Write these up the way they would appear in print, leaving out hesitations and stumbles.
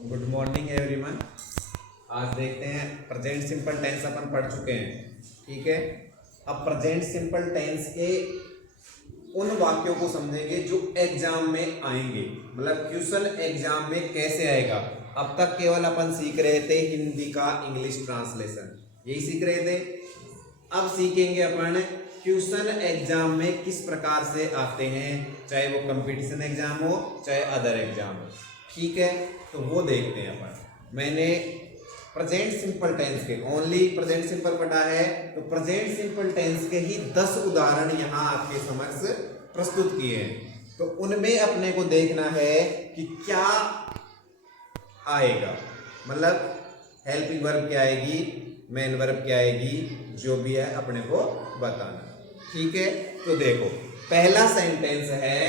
Good morning everyone. आज देखते हैं प्रेजेंट सिंपल टेंस अपन पढ़ चुके हैं, ठीक है। अब प्रेजेंट सिंपल टेंस के उन वाक्यों को समझेंगे जो एग्जाम में आएंगे, मतलब क्वेश्चन एग्जाम में कैसे आएगा। अब तक केवल अपन सीख रहे थे हिंदी का इंग्लिश ट्रांसलेशन, यही सीख रहे थे। अब सीखेंगे अपन क्वेश्चन एग्जाम में किस प्रकार से आते हैं, चाहे वो कंपटीशन एग्जाम हो चाहे अदर एग्जाम हो, ठीक है। तो वो देखते हैं अपन। मैंने प्रेजेंट सिंपल टेंस के ओनली प्रेजेंट सिंपल पढ़ा है, तो प्रेजेंट सिंपल टेंस के ही 10 उदाहरण यहाँ आपके समक्ष प्रस्तुत किए हैं। तो उनमें अपने को देखना है कि क्या आएगा, मतलब हेल्पिंग वर्ब क्या आएगी, मेन वर्ब क्या आएगी, जो भी है अपने को बताना, ठीक है। तो देखो पहला सेंटेंस है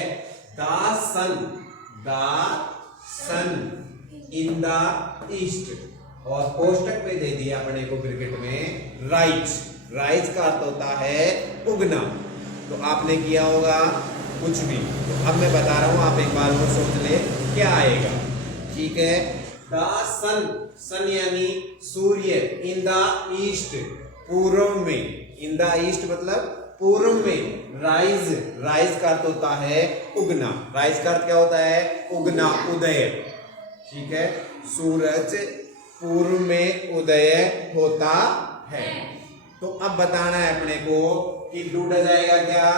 the sun in the east, और कोष्टक में दे दिया अपने को ब्रैकेट में राइज का अर्थ होता है उगना। तो आपने किया होगा कुछ भी, तो अब मैं बता रहा हूं, आप एक बार और सोच ले क्या आएगा, ठीक है। द सन यानी सूर्य, इन द ईस्ट पूर्व में, इन द ईस्ट मतलब पूर्व में, राइज का अर्थ होता है उगना। राइज का अर्थ क्या होता है, उगना, उदय, ठीक है। सूरज पूर्व में उदय होता है। तो अब बताना है अपने को कि डू डज आएगा क्या,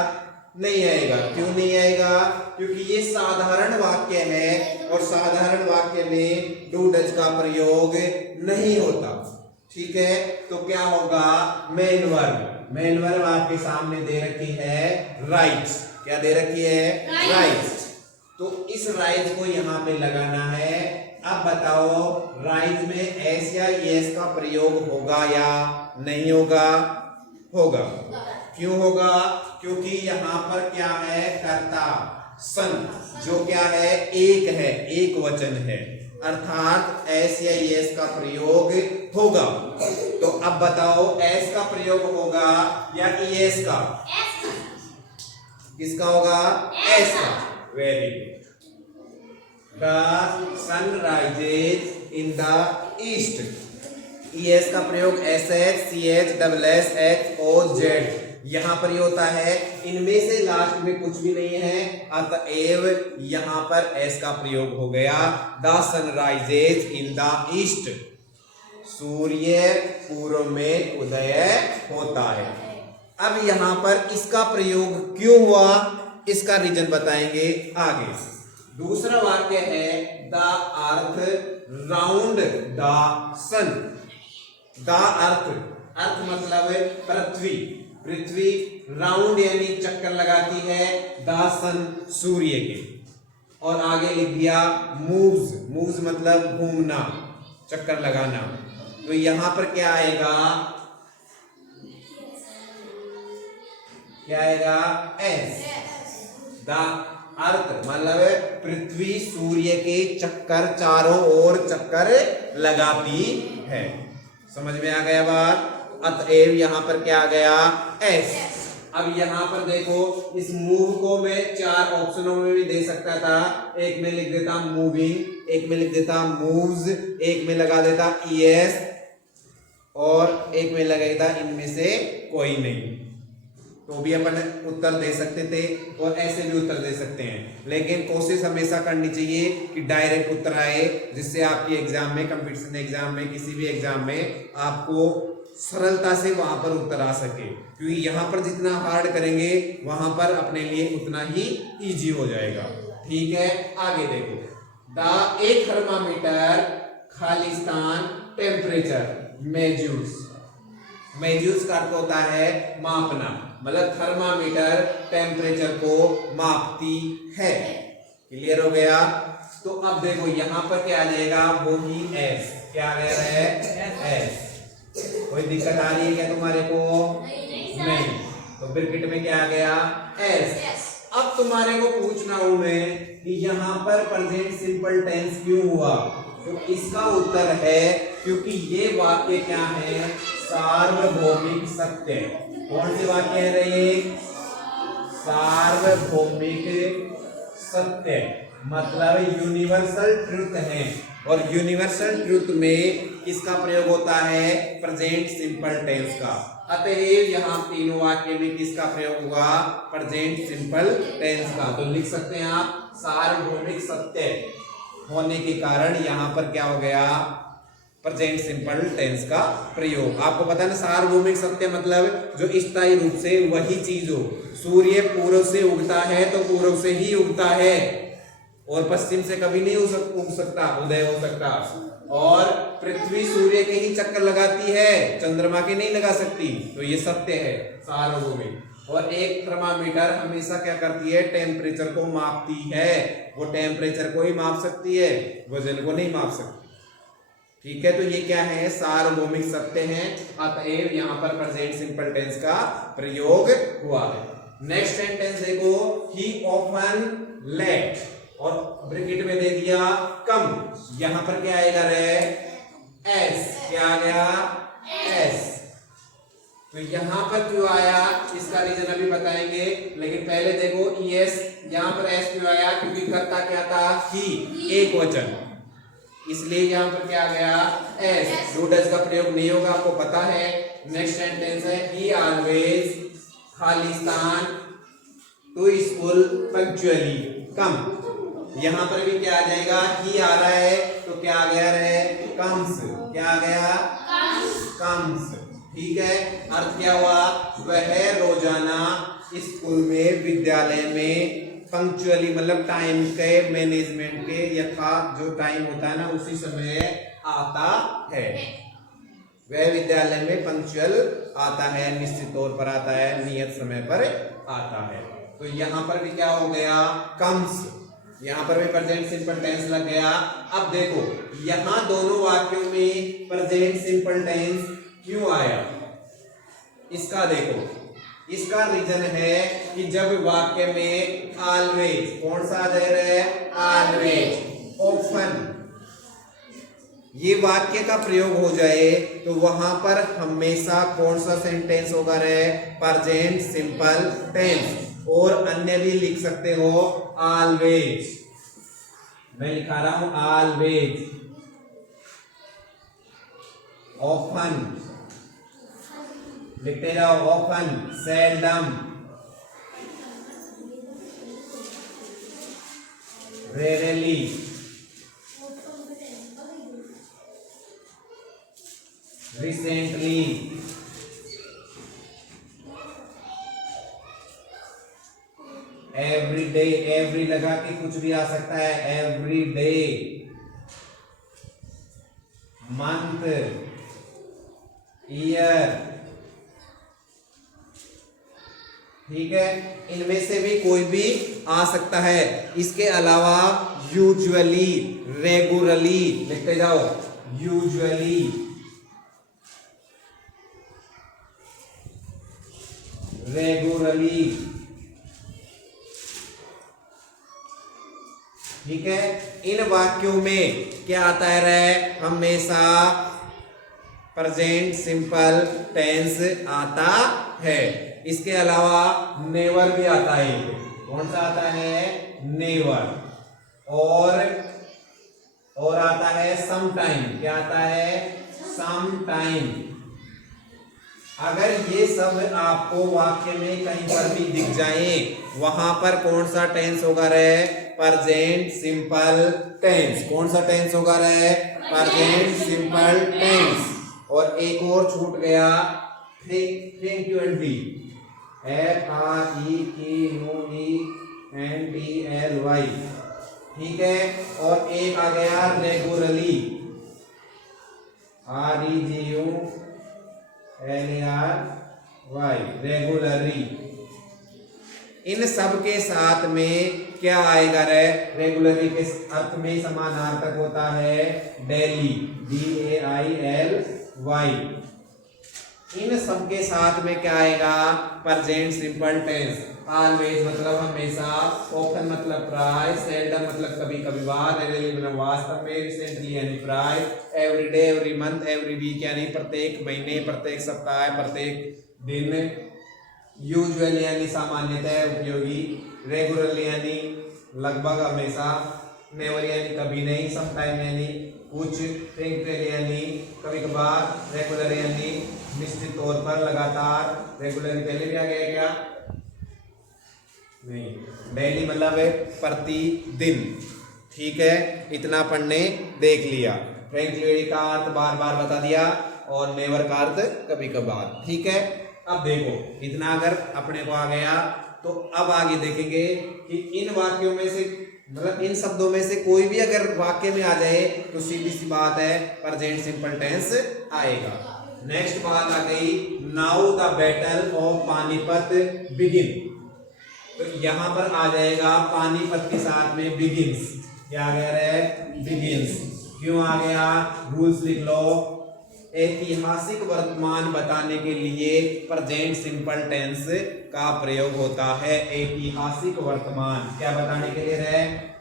नहीं आएगा। क्यों नहीं आएगा, क्योंकि ये साधारण वाक्य है और साधारण वाक्य में डू डज का प्रयोग नहीं होता, ठीक है। तो क्या होगा, मेन वर्ब आपके सामने दे रखी है राइट। क्या दे रखी है, राइट। तो इस राइज को यहां पे लगाना है। अब बताओ राइज में एस या यस का प्रयोग होगा या नहीं होगा, होगा। क्यों होगा, क्योंकि यहां पर क्या है, कर्ता सन, जो क्या है, एक वचन है, अर्थात एस या यस का प्रयोग होगा। तो अब बताओ एस का प्रयोग होगा या एस का, किसका होगा, एस का। Very good. The sun rises in the east, S का प्रयोग S H C H double S H O Z, यहां पर ये होता है। इनमें से लास्ट में कुछ भी नहीं है, अतएव यहां पर एस का प्रयोग हो गया। The sun rises in the east, सूर्य पूर्व में उदय होता है। अब यहां पर इसका प्रयोग क्यों हुआ, इसका रीजन बताएंगे आगे। दूसरा वाक्य है the earth round the sun. The earth मतलब पृथ्वी राउंड यानी चक्कर लगाती है द सन सूर्य के, और आगे लिख दिया मूव्स मतलब घूमना, चक्कर लगाना। तो यहां पर क्या आएगा, एस। द अर्थ मतलब पृथ्वी सूर्य के चक्कर, चारों ओर चक्कर लगाती है। समझ में आ गया बात। अतएव यहां पर क्या आ गया, एस। अब यहां पर देखो, इस मूव को मैं 4 ऑप्शनों में भी दे सकता था। एक में लिख देता मूविंग, एक में लिख देता मूव्स, एक में लगा देता ईएस, और एक में लगा देता इनमें से कोई नहीं। तो भी अपन उत्तर दे सकते थे और ऐसे भी उत्तर दे सकते हैं, लेकिन कोशिश हमेशा करनी चाहिए कि डायरेक्ट उत्तर आए, जिससे आपकी एग्जाम में, कंपटीशन एग्जाम में, किसी भी एग्जाम में आपको सरलता से वहां पर उत्तर आ सके। क्योंकि यहाँ पर जितना हार्ड करेंगे वहां पर अपने लिए उतना ही इजी हो जाएगा, ठीक है। आगे देखो, the A thermometer Khalistan temperature measures का अर्थ होता है मापना, मतलब थर्मामीटर टेम्परेचर को मापती है। क्लियर हो गया। तो अब देखो यहां पर क्या आ जाएगा, वो ही एस। क्या आ गया है, एस। कोई दिक्कत आ रही है क्या तुम्हारे को, नहीं। तो ब्रैकेट में क्या आ गया, एस। अब तुम्हारे को पूछना हूं मैं कि यहां पर प्रेजेंट सिंपल टेंस क्यों हुआ, तो इसका उत्तर है क्योंकि ये वाक्य क्या है, सार्वभौमिक सत्य। कौन से वाक्य है रहे, सार्वभौमिक सत्य, मतलब यूनिवर्सल ट्रुथ है। और यूनिवर्सल ट्रूथ में किसका प्रयोग होता है? प्रेजेंट सिंपल टेंस का। अतएव यहाँ तीनों वाक्य में किसका प्रयोग हुआ? प्रेजेंट सिंपल टेंस का। तो लिख सकते हैं आप सार्वभौमिक सत्य होने के कारण यहाँ पर क्या हो गया? प्रेजेंट सिंपल टेंस का प्रयोग। आपको पता है ना, सार्वभौमिक सत्य मतलब जो स्थायी रूप से वही चीज हो। सूर्य पूर्व से उगता है तो पूर्व से ही उगता है और पश्चिम से कभी नहीं उग सकता, उदय हो सकता। और पृथ्वी सूर्य के ही चक्कर लगाती है, चंद्रमा के नहीं लगा सकती। तो ये सत्य है सार्वभौमिक। और एक थर्मामीटर हमेशा क्या करती है? टेम्परेचर को मापती है। वो टेम्परेचर को ही माप सकती है, वजन को नहीं माप सकती। ठीक है, तो ये क्या है? सार्वभौमिक सत्य है। अतएव यहाँ पर प्रेजेंट सिंपल टेंस का प्रयोग हुआ है। नेक्स्ट सेंटेंस देखो, ही ऑफन लेट, और ब्रैकेट में दे दिया कम। यहां पर क्या आएगा रे? एस। क्या आ गया? एस। तो यहां पर क्यों आया इसका रीजन अभी बताएंगे, लेकिन पहले देखो यस, यहां पर एस क्यों आया? क्योंकि करता क्या था? ही, एक वचन, इसलिए यहां पर क्या आ गया? एस। डू डज का प्रयोग नहीं होगा, आपको पता है। नेक्स्ट सेंटेंस है, he always Khalistan to school punctually come. यहां पर भी क्या आ जाएगा? ही आ रहा है तो क्या आ गया रे? कम्स। क्या आ गया? कम्स। ठीक है, अर्थ क्या हुआ? वह रोजाना स्कूल में, विद्यालय में पंक्चुअली मतलब टाइम के मैनेजमेंट के यथार्थ जो टाइम होता है ना उसी समय आता है। वह विद्यालय में पंक्चुअल आता है, निश्चित तौर पर आता है, नियत समय पर आता है। तो यहां पर भी क्या हो गया? कम्स। यहां पर भी प्रेजेंट सिंपल टेंस लग गया। अब देखो यहां दोनों वाक्यों में प्रेजेंट सिंपल टेंस क्यों आया? इसका देखो, इसका रीजन है कि जब वाक्य में ऑलवेज, कौन सा आ जाए? ऑलवेज, ऑफन, ये वाक्य का प्रयोग हो जाए तो वहां पर हमेशा कौन सा सेंटेंस होगा रे? Present simple tense. और अन्य भी लिख सकते हो, ऑलवेज। मैं लिखा रहा हूं ऑलवेज, ऑफन, लिखते जाओ, often, seldom, rarely, recently, every day, every लगा के कुछ भी आ सकता है, एवरी डे, मंथ, ईयर। ठीक है, इनमें से भी कोई भी आ सकता है। इसके अलावा यूजुअली, रेगुलरली, लिखते जाओ, यूजुअली, रेगुलरली। ठीक है, इन वाक्यों में क्या आता है रे? हमेशा प्रेजेंट सिंपल टेंस आता है। इसके अलावा नेवर भी आता है। कौन सा आता है? नेवर। और आता है सम टाइम। क्या आता है? Some time. अगर ये सब आपको वाक्य में कहीं पर भी दिख जाए, वहां पर कौन सा टेंस होगा रे? Present simple tense. कौन सा टेंस होगा रे? Present simple tense. और एक और छूट गया, फ्रीक्वेंटली, FREQUENTLY। ठीक है, और एक आ गया रेगुलरली, REGULARY, रेगुलरली। इन सब के साथ में क्या आएगा रे? रेगुलरली के अर्थ में समानार्थक होता है डेली, DAILY। इन सब के साथ में क्या आएगा? Present simple tense. ऑलवेज मतलब हमेशा, ऑफन मतलब प्राय, सेल्डम मतलब कभी कभार, रेयरली मतलब वास्तव में, रिसेंटली यानी प्राय, every day, every month, every week यानी प्रत्येक महीने, प्रत्येक सप्ताह, प्रत्येक दिन, यूजुअली यानी सामान्यतः उपयोगी, रेगुलरली यानी लगभग हमेशा, नेवर यानी कभी नहीं, सम टाइम यानी कुछ, फ्रीक्वेंटली कभी कभार, रेगुलरली निश्चित तौर पर, लगातार, रेगुलरली पहले भी आ गया है क्या? नहीं। डेली मतलब प्रतिदिन, ठीक है, इतना पढ़ने देख लिया। फ्रेंकली का अर्थ बार बार बता दिया और नेवर का अर्थ कभी कभार, ठीक है। अब देखो इतना अगर अपने को आ गया तो अब आगे देखेंगे कि इन वाक्यों में से मतलब इन शब्दों में से कोई भी अगर वाक्य में आ जाए तो सीधी सी बात है प्रेजेंट सिंपल टेंस आएगा। नेक्स्ट बात आ गई, now the battle of Panipat begin. तो यहां पर आ जाएगा पानीपत के साथ में बिगिंस, क्या कह रहे हैं? बिगिंस। क्यों आ गया? रूल्स लिख लो। ऐतिहासिक वर्तमान बताने के लिए प्रेजेंट सिंपल टेंस का प्रयोग होता है। ऐतिहासिक वर्तमान क्या बताने के लिए है?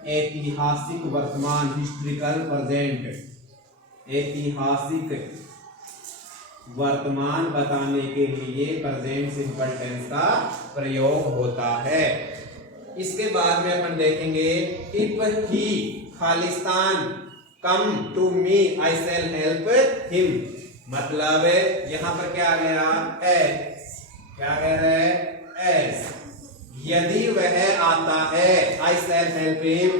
ऐतिहासिक वर्तमान, हिस्ट्रिकल प्रेजेंट। ऐतिहासिक वर्तमान बताने के लिए प्रेजेंट सिंपल टेंस का प्रयोग होता है। इसके बाद में अपन देखेंगे इफ ही खालिस्तान come to me I shall help him. मतलब यहां पर क्या आ गया? एस। क्या कह रहे हैं? एस। यदि वह आता है आई शैल हेल्प हिम,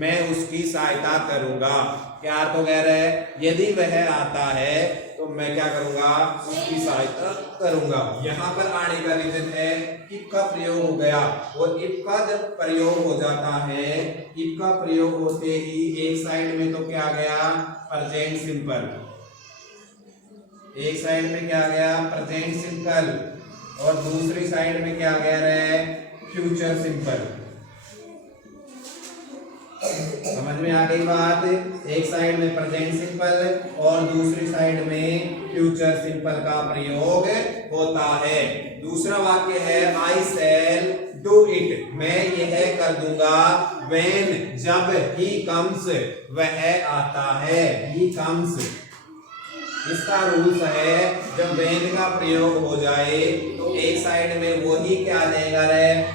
मैं उसकी सहायता करूंगा। क्या अर्थ हो कह रहे हैं? यदि वह आता है तो मैं क्या करूंगा? उसकी सहायता करूंगा। यहाँ पर आने का रीजन है इफ का प्रयोग हो गया, और इफ का जब प्रयोग हो जाता है, इफ का प्रयोग होते ही एक साइड में तो क्या गया? Present simple. एक साइड में क्या गया? प्रेजेंट सिंपल, और दूसरी साइड में क्या कह रहे हैं? Future simple. समझ में आ गई बात? एक साइड में प्रेजेंट सिंपल और दूसरी साइड में फ्यूचर सिंपल का प्रयोग होता है। दूसरा वाक्य है आई शैल डू इट, मैं यह कर दूंगा। व्हेन, जब, ही कम्स, वह आता है, ही कम्स। इसका रूल्स है जब व्हेन का प्रयोग हो जाए तो एक साइड में वो ही क्या आ जाएगा?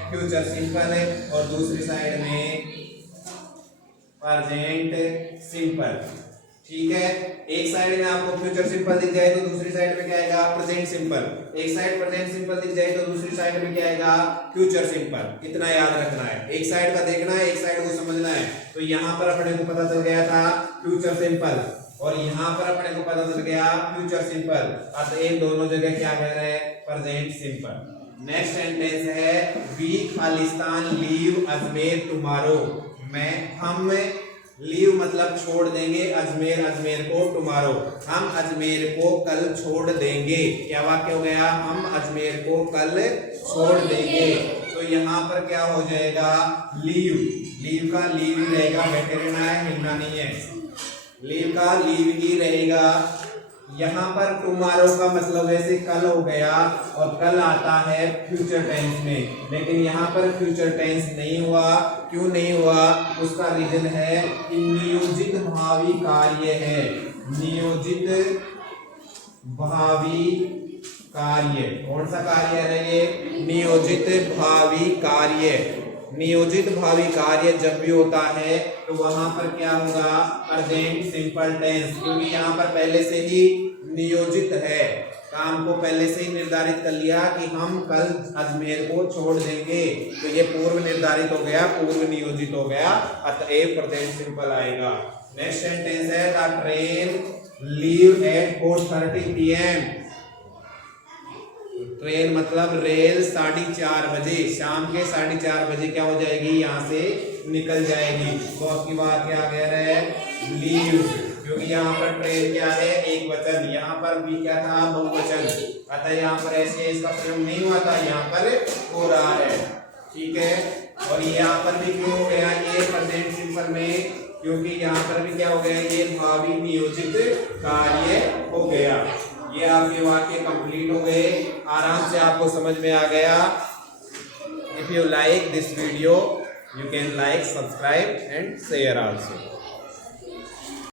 फ्यूचर सिंपल, और दूसरी साइड में प्रेजेंट सिंपल, ठीक है। एक साइड में आपको फ्यूचर सिंपल दिख जाए तो दूसरी साइड में क्या आएगा? Present simple. एक साइड प्रेजेंट सिंपल दिख जाए तो दूसरी साइड में क्या आएगा? Future simple. इतना याद रखना है, एक साइड का देखना है, एक साइड को समझना है। तो यहाँ पर अपने को पता चल गया था फ्यूचर सिंपल, और यहाँ पर अपने को पता चल गया फ्यूचर सिंपल। अतः दोनों जगह क्या कह रहे हैं? Present simple. नेक्स्ट सेंटेंस है वी खालिस्तान लीव अजमेर टुमारो। हम लीव मतलब छोड़ देंगे, अजमेर, अजमेर को टुमारो, हम अजमेर को कल छोड़ देंगे। क्या वाक्य हो गया? हम अजमेर को कल छोड़ देंगे। तो यहाँ पर क्या हो जाएगा? लीव, लीव का लीव ही रहेगा, बैठे रहना है, हिलना नहीं है। लीव का लीव ही रहेगा। यहाँ पर टुमारो का मतलब वैसे कल हो गया, और कल आता है फ्यूचर टेंस में, लेकिन यहाँ पर फ्यूचर टेंस नहीं हुआ। क्यों नहीं हुआ? उसका रीजन है कि नियोजित भावी कार्य है। नियोजित भावी कार्य, कौन सा कार्य है ये? नियोजित भावी कार्य। नियोजित भावी कार्य जब भी होता है तो वहां पर क्या होगा? प्रेजेंट सिंपल टेंस, क्योंकि यहाँ पर पहले से ही नियोजित है, काम को पहले से ही निर्धारित कर लिया कि हम कल अजमेर को छोड़ देंगे, तो ये पूर्व निर्धारित हो गया, पूर्व नियोजित हो गया, अतएव प्रेजेंट सिंपल आएगा। नेक्स्ट सेंटेंस है the train leave at 4:30 PM। Train मतलब रेल 4:30 बजे, शाम के 4:30 बजे क्या हो जाएगी? यहाँ से निकल जाएगी। तो आपकी बात क्या कह रहे हैं? लीव, क्योंकि यहाँ पर ट्रेन क्या है? एक वचन, यहाँ पर भी क्या था? बहुवचन। अतः यहाँ पर ऐसे इसका प्रयोग नहीं हुआ था, यहाँ पर हो रहा है, ठीक है। और यहाँ पर भी क्यों हो गया ये प्रेजेंट सिंपल में? क्योंकि यहाँ पर भी क्या हो गया? ये भावी नियोजित कार्य हो गया। ये आपके वाक्य कंप्लीट हो गए, आराम से आपको समझ में आ गया। If you like this video, you can like, subscribe and share also.